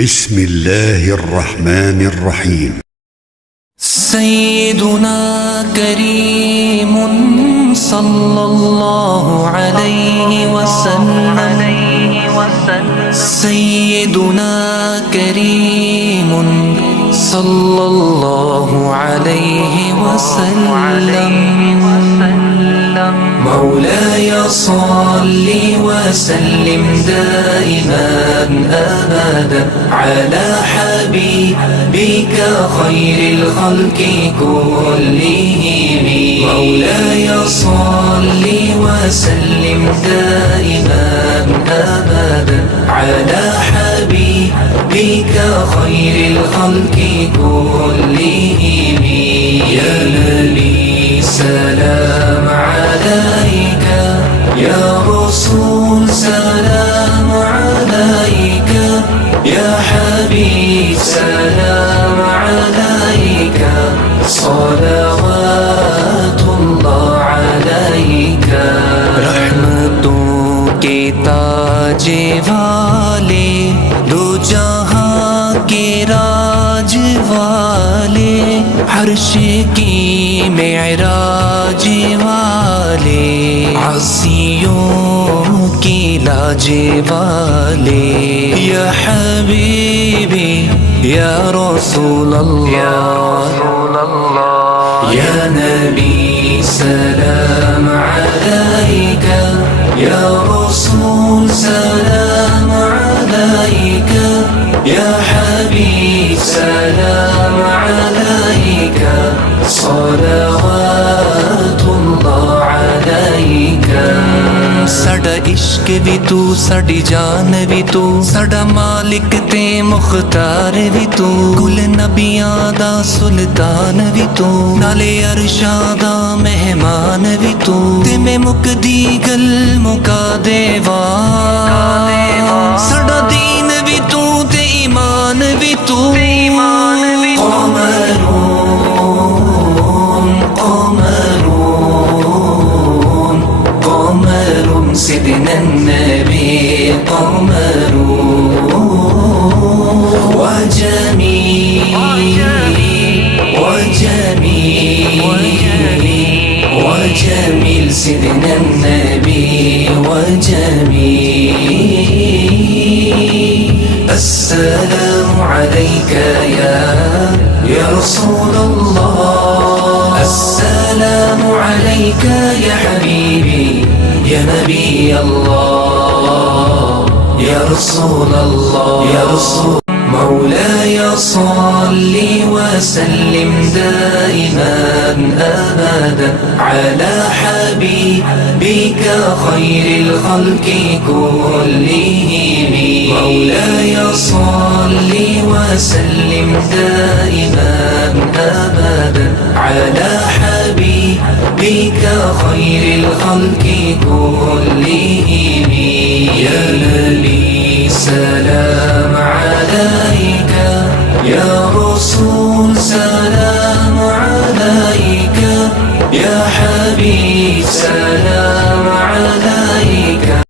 بسم الله الرحمن الرحيم. سيدنا كريم صلى الله عليه وسلم. سيدنا كريم صلى الله عليه وسلم. مولاي صل وسلم دائما أبدا على حبيبك خير الخلق كلهم. مولاي صل وسلم دائما أبدا على حبيبك خير الخلق كلهم. يا نبي سلام عليك، يا رسول سلام عليك، يا حبيب سلام عليك، صلوات الله عليك. रहमतों के ताज वाले, दो जहां के राज वाले, हर्ष की मेराज वाले, आसियों की लाज वाले, या हबीबी या रसूल अल्लाह, या नबी सलाम अलैक, या रसूल सलाम अलैक, या हबीब सलाम अलैक, सलावतुल्लाह अलैक। साडा इश्क भी तू, साडी जान भी तू, साडा मालिक ते मुख्तार भी तू, कुल नबियां दा सुल्तान भी तू, नाले अरशां दा मेहमान भी तू, ते मैं मुकदी गल मुका देवा, साडा दीन भी तू ते ईमान भी तू। سيدنا النبي قمر وجميل وجميل سيدنا النبي وجميل. السلام عليك يا رسول الله، السلام عليك يا حبيبي يا نبي الله، يا رسول الله، يا رسول. مولاي صل وسلم دائما أبدا على حبيبك خير الخلق كلهم. مولاي صل وسلم دائما أبدا على حبيبك خير الخلق كلهم. يا نبي سلام عليك، يا رسول سلام عليك، يا حبيب سلام